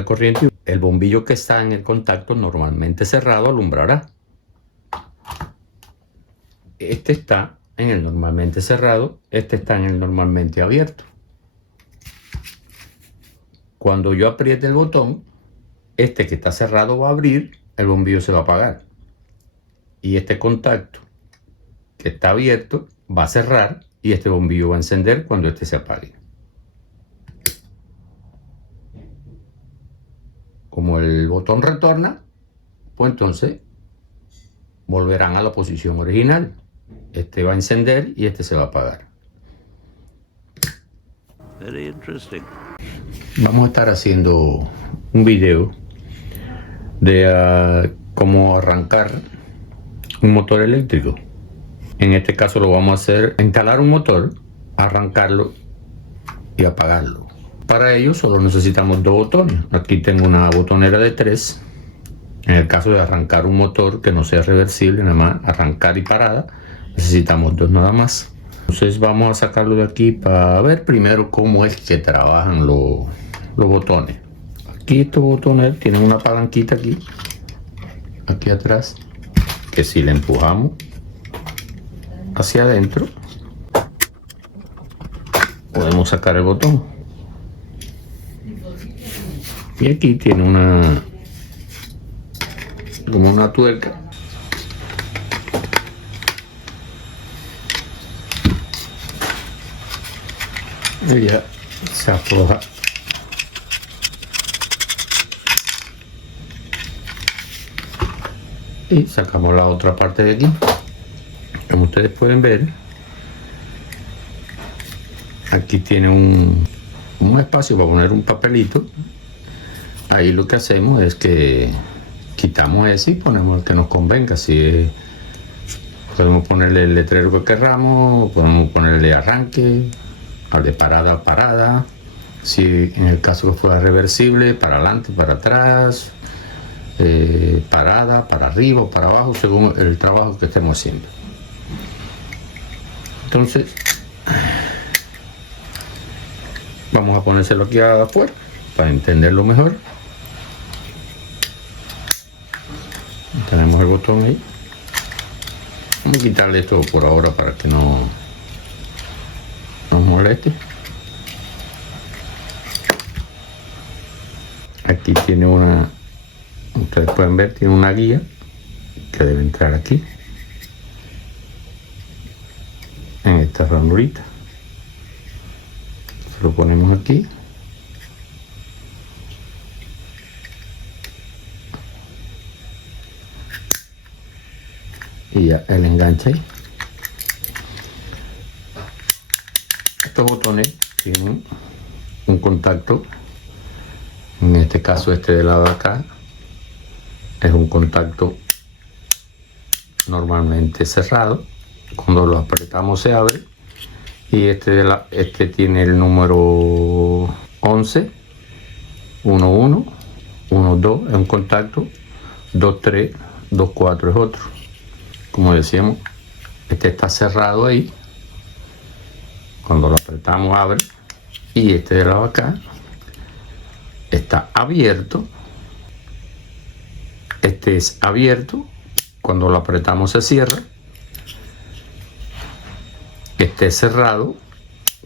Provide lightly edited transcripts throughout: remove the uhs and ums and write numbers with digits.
de corriente. El bombillo que está en el contacto normalmente cerrado alumbrará. Este está en el normalmente cerrado, este está en el normalmente abierto. Cuando yo apriete el botón, este que está cerrado va a abrir, el bombillo se va a apagar. Y este contacto que está abierto va a cerrar y este bombillo va a encender cuando este se apague. Como el botón retorna, pues entonces volverán a la posición original. Este va a encender y este se va a apagar. Very interesting. Vamos a estar haciendo un video de cómo arrancar un motor eléctrico. En este caso lo vamos a hacer, instalar un motor, arrancarlo y apagarlo. Para ello solo necesitamos dos botones. Aquí tengo una botonera de 3. En el caso de arrancar un motor que no sea reversible, nada más arrancar y parada, necesitamos dos nada más. Entonces vamos a sacarlo de aquí para ver primero cómo es que trabajan los botones. Aquí estos botones tienen una palanquita aquí atrás, que si le empujamos hacia adentro podemos sacar el botón. Y aquí tiene como una tuerca y ya se afloja. Y sacamos la otra parte de aquí. Como ustedes pueden ver, aquí tiene un espacio para poner un papelito. Ahí lo que hacemos es que quitamos ese y ponemos el que nos convenga. Si podemos ponerle el letrero que querramos, podemos ponerle arranque, al de parada, parada. Si en el caso que fuera reversible, para adelante, para atrás, parada, para arriba o para abajo, según el trabajo que estemos haciendo. Entonces vamos a ponérselo aquí afuera para entenderlo mejor. Tenemos el botón ahí. Vamos a quitarle esto por ahora para que no nos moleste. Aquí tiene ustedes pueden ver, tiene una guía que debe entrar aquí en esta ranurita. Se lo ponemos aquí. Y ya el enganche. Estos botones tienen un contacto. En este caso este de lado de acá es un contacto normalmente cerrado. Cuando lo apretamos se abre. Y este tiene el número 11, 11, 12 es un contacto, 23, 24 es otro. Como decíamos, este está cerrado ahí. Cuando lo apretamos abre. Y este de lado acá está abierto. Este es abierto. Cuando lo apretamos se cierra. Este es cerrado.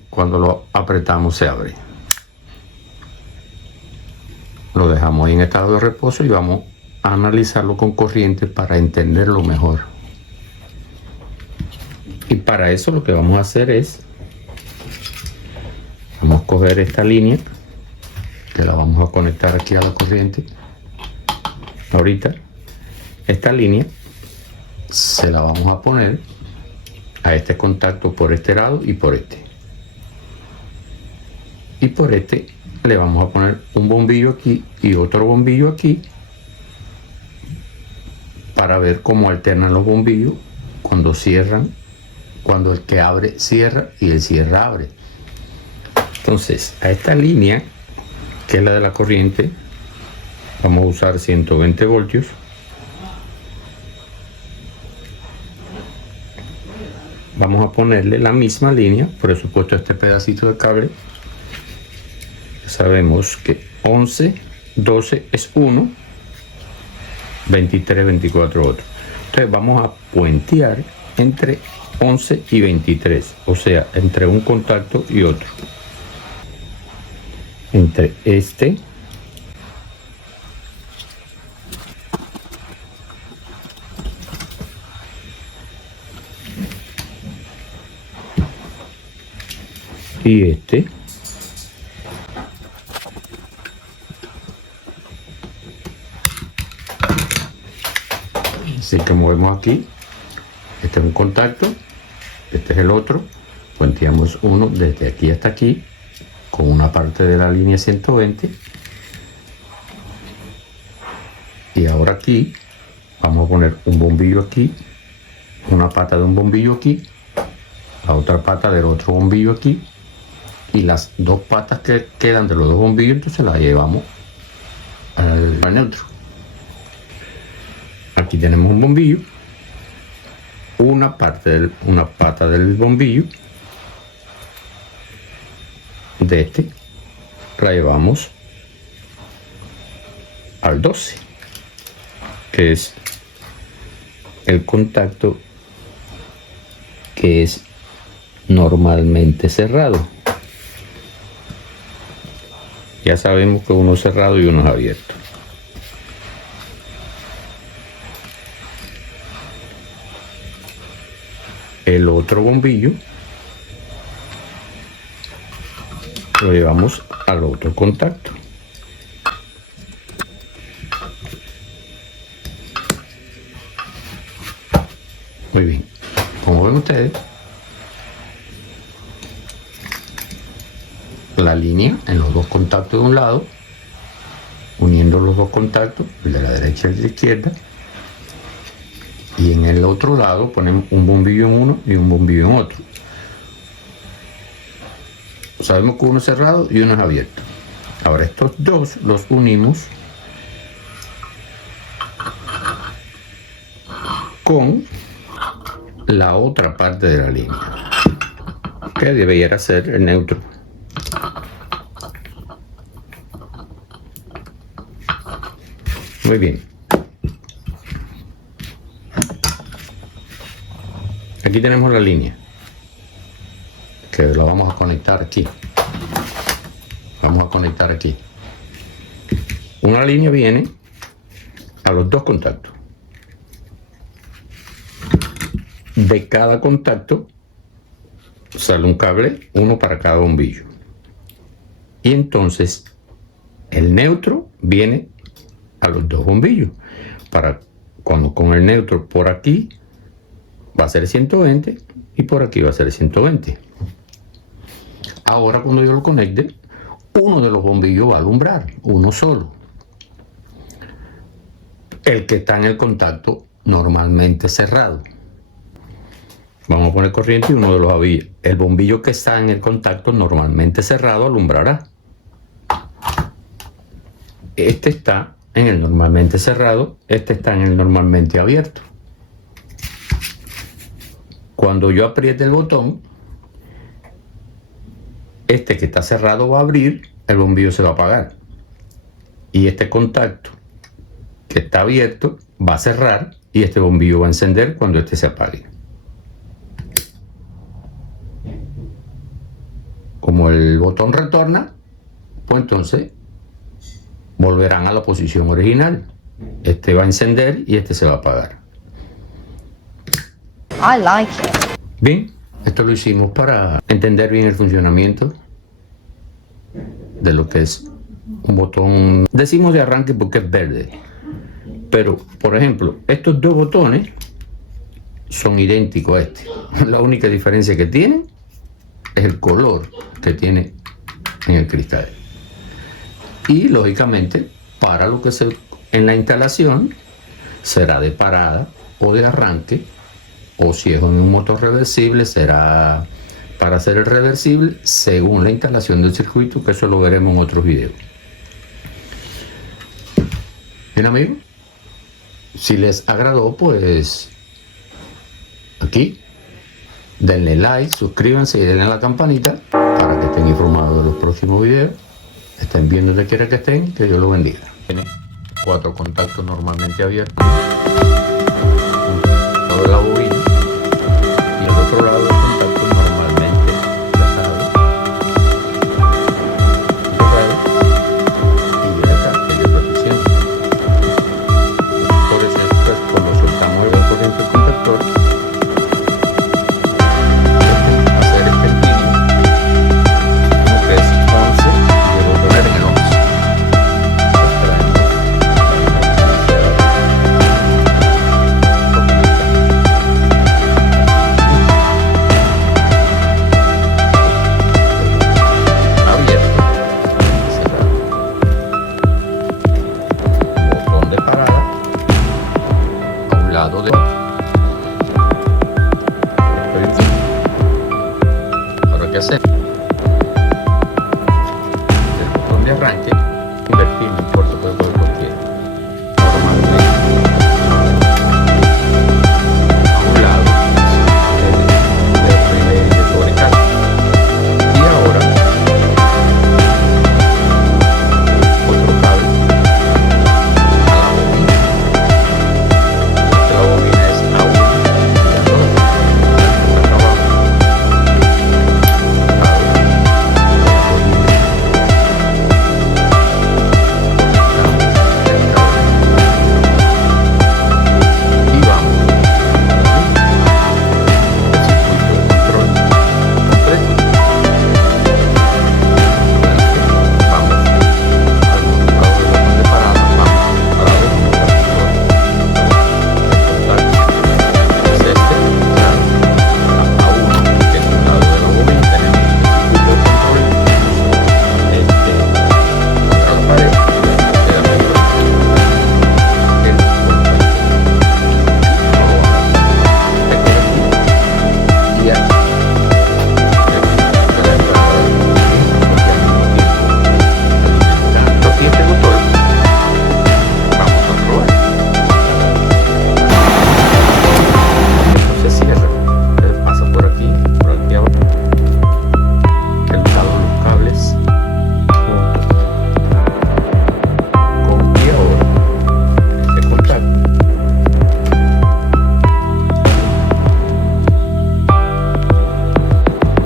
Cuando lo apretamos se abre. Lo dejamos ahí en estado de reposo y vamos a analizarlo con corriente para entenderlo mejor. Y para eso lo que vamos a hacer es, vamos a coger esta línea que la vamos a conectar aquí a la corriente. Ahorita esta línea se la vamos a poner a este contacto por este lado y por este. Y por este le vamos a poner un bombillo aquí y otro bombillo aquí para ver cómo alternan los bombillos cuando cierran, cuando el que abre cierra y el cierra abre. Entonces a esta línea, que es la de la corriente, vamos a usar 120 voltios. Vamos a ponerle la misma línea, por supuesto este pedacito de cable. Sabemos que 11 12 es uno, 23, 24 otro. Entonces vamos a puentear entre 11 y 23, o sea, entre un contacto y otro. Entre este y este. Así que movemos aquí. Este es un contacto, este es el otro. Puenteamos uno desde aquí hasta aquí con una parte de la línea 120. Y ahora aquí vamos a poner un bombillo aquí, una pata de un bombillo aquí, la otra pata del otro bombillo aquí, y las dos patas que quedan de los dos bombillos entonces las llevamos al neutro. Aquí tenemos un bombillo, una pata del bombillo de este la llevamos al 12, que es el contacto que es normalmente cerrado. Ya sabemos que uno es cerrado y uno es abierto. El otro bombillo lo llevamos al otro contacto. Muy bien, como ven ustedes, la línea en los dos contactos de un lado, uniendo los dos contactos, el de la derecha y el de la izquierda, y en el otro lado ponemos un bombillo en uno y un bombillo en otro. Sabemos que uno es cerrado y uno es abierto. Ahora estos dos los unimos con la otra parte de la línea, que debería ser el neutro. Muy bien. Aquí tenemos la línea, que la vamos a conectar aquí. Vamos a conectar aquí. Una línea viene a los dos contactos. De cada contacto sale un cable, uno para cada bombillo. Y entonces el neutro viene a los dos bombillos. Para cuando con el neutro por aquí va a ser 120 y por aquí va a ser 120. Ahora cuando yo lo conecte, uno de los bombillos va a alumbrar, uno solo. El que está en el contacto normalmente cerrado. Vamos a poner corriente y uno de los bombillos. El bombillo que está en el contacto normalmente cerrado alumbrará. Este está en el normalmente cerrado, este está en el normalmente abierto. Cuando yo apriete el botón, este que está cerrado va a abrir, el bombillo se va a apagar. Y este contacto que está abierto va a cerrar y este bombillo va a encender cuando este se apague. Como el botón retorna, pues entonces volverán a la posición original. Este va a encender y este se va a apagar. I like it. Bien, esto lo hicimos para entender bien el funcionamiento de lo que es un botón. Decimos de arranque porque es verde, pero por ejemplo estos dos botones son idénticos a este. La única diferencia que tienen es el color que tiene en el cristal. Y lógicamente para lo que se en la instalación será de parada o de arranque, o si es en un motor reversible será para hacer el reversible según la instalación del circuito, que eso lo veremos en otros videos. Bien amigos, si les agradó, pues aquí denle like, suscríbanse y denle a la campanita para que estén informados de los próximos videos. Estén bien donde quiera que estén, que Dios los bendiga. Tiene 4 contactos normalmente abiertos. Un lado de la bobina y el otro lado del contacto normalmente cerrado. Y de acá que yo estoy diciendo. Por eso pues, cuando soltamos la corriente del contactor, hacer este empillo, como que es 11 y debo poner en el 11. Lado de ahora qué hacer.